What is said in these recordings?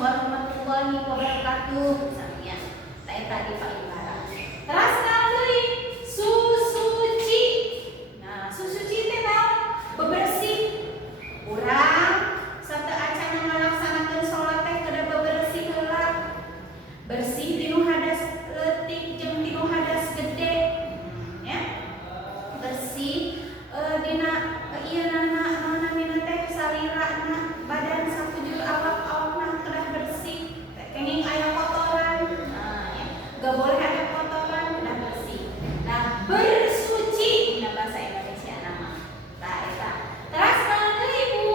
warahmatullahi wabarakatuh. Misalnya, saya tadi Pak Ibarat. Terus kali susuci. Nah, susuci teh naon? Bebersih. Urang satu acan ngalaksanakeun salat teh kada bebersih heula. Bersih tinu hadas leutik jeung tinu hadas gede. Ya. Bersih dina ieu naon namina teh salirana badan sakujur awak-awakna kedah bersih. Kenging aya kotoran. Nah, ya. Gak boleh ada kotoran, kedah bersih. Nah, bersuci dina bahasa Indonesia nama. Tah eta. Terus naon deui Ibu?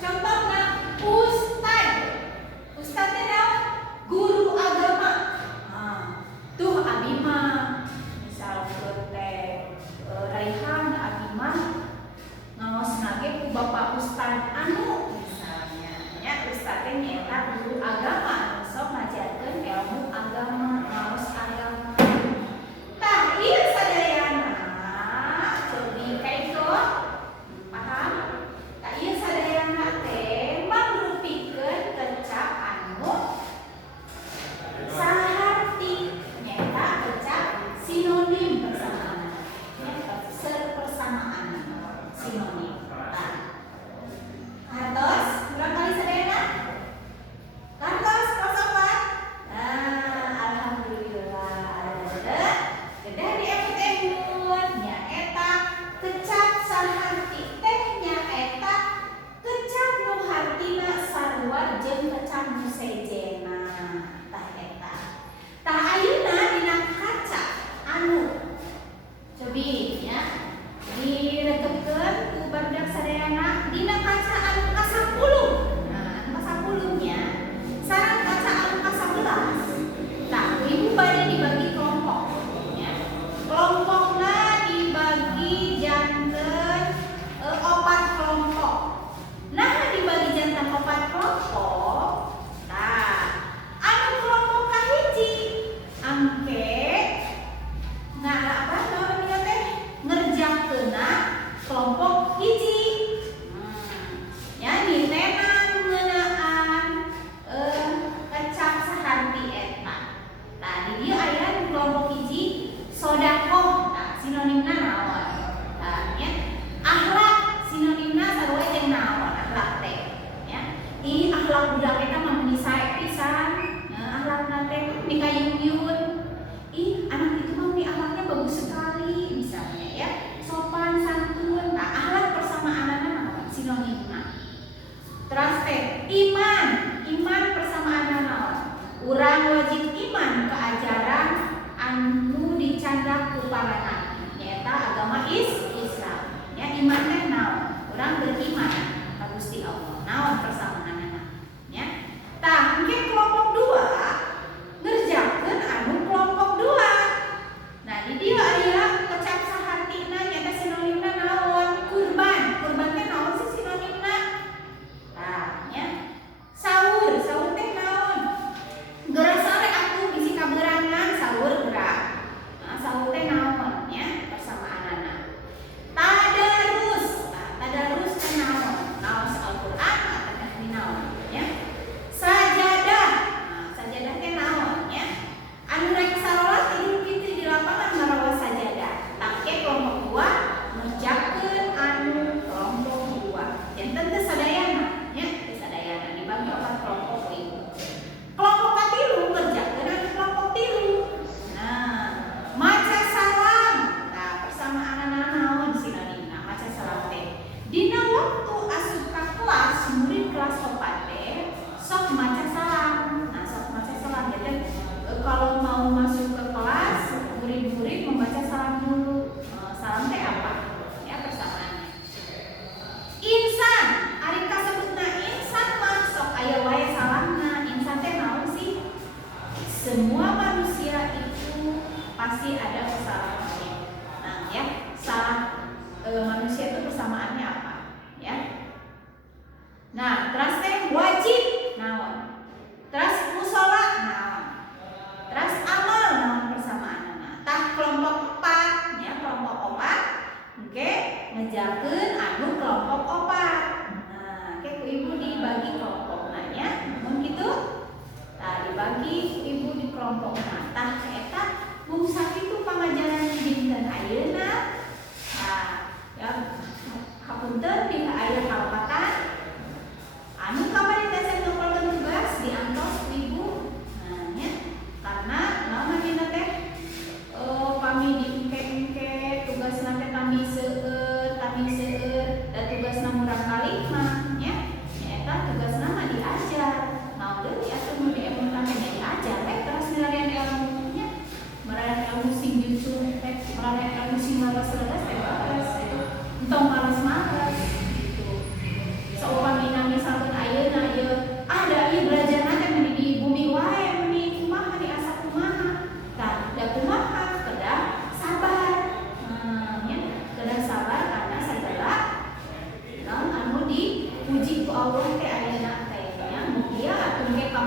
Contohna ustad. Ustad teh naon? Guru agama. Nah, tuh abi mah misalkeun teh Raihan abi mah ngaosna ge ku Bapak Ustad anu misalnya. Ya, ustad teh nyaeta guru agama, sok ngajarkeun ilmu agama, ngaos agama. Tah ieu sadayana cobi kaito paham? Tah ieu sadayana teh mangrupikeun kecap anu saharti, nyaeta kecap sinonim persamaan. Nyaeta persamaan sinonim. Tah. Kantos, urang kali sadayana? Kantos 04. Nah, alhamdulillah. Kedah diemut-emut nyaeta kecap saharti teh nyaeta kecap nu hartina sarua jeung kecap nu sejena. Tah eta. Tah ayeuna dina kaca anu cobi ya diregepkeun ku barudak sadayana dina kaca anu ka-10. Nah, anu ka-10 nya sareng kaca anu ka-11. Tah, Ibu bade dibagi kelompok ya. Kelompokna dibagi janten 4 kelompok. Nah, dibagi janten 4 kelompok. Tah, anu kelompok kahiji angke apa namanya teh ngerjakeuna kelompok hiji. Ya nitenan ngeunaan kecap saharti eta. Tah di dieu aya nu kelompok hiji sodaqoh. Nah, sinonimna naon? Tah nya akhlak sinonimna sarua jeung naon akhlak teh. Ya. Ih akhlak budak eta mah meuni sae pisan. Nah, akhlakna teh mikayun-yun. Ih anak itu mah nih akhlaknya bagus sekali misalnya ya. Sopan santun. Nah, akhlak persamaanana naon? Sinonimna. Terus teh iman persamaanna naon? Urang wajib iman ka ajaran anu dicandak ku para nabi. Nyaeta agama Islam. Ya iman teh naon? Urang beriman ka Gusti Allah. Naon persamaanana? Ya. Tah, engke kelompok 2 ngerjakeun anu kelompok 2. Nah, di dieu aya kecap sahartina nyaeta sinonimna naon? Kurban. Kurban teh naon sih sinonimna? Tah, nya. Sahur teh naon? Geura sare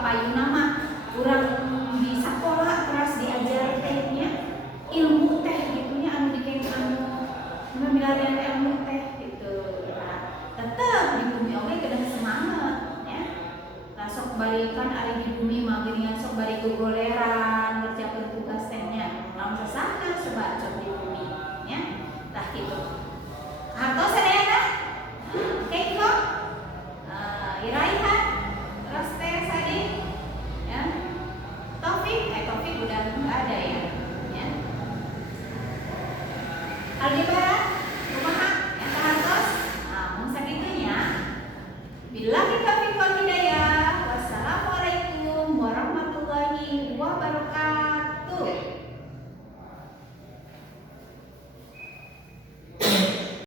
papayuna mah urang di sekolah terus diajar tehnya ilmu teh gitunya anu dikeun anu milarian ilmu teh gitu. Nah, tetep di bumi oge kedah semangat ya. Nah, sok balikan ari di bumi mah geuningan sok bari gogoleran ngerjakeun tugas tehnya. Lamun sesana coba cok di bumi ya. Tah kitu.